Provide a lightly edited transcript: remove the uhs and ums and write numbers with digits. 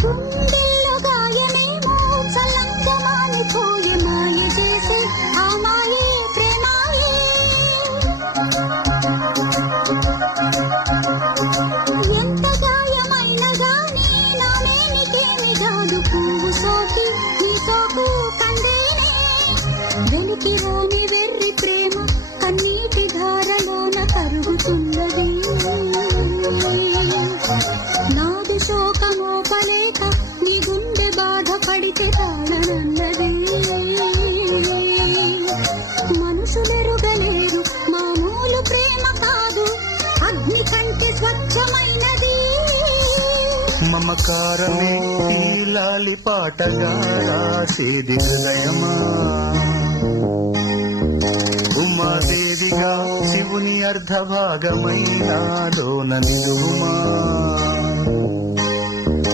గుండెల్లో గాయమేమో చల్లంగా మానిపోయే మాయ చేసే ఆ మాయే ప్రేమాయే. ఎంత గాయమైన గానీ నానేనికేమి కాదు పువ్వు సోకి నీ సోకు కందేనే. వెలికి రాని వెర్రి ప్రేమ కన్నీటి ధారలోన కరుగుతున్నది. నాది శోకమోపలేక నీ గుండె బాధపడితే తాళనన్నది. మనుషులెరుగలేరు మామూలు ప్రేమ కాదు, అగ్ని కంటే స్వచ్ఛమైనది. మమకారమే ఈ లాలి పాటగా రాసేది హృదయమా, ఉమాదేవిగా శివుని అర్ధభాగమైనాలోన నిలువుమా.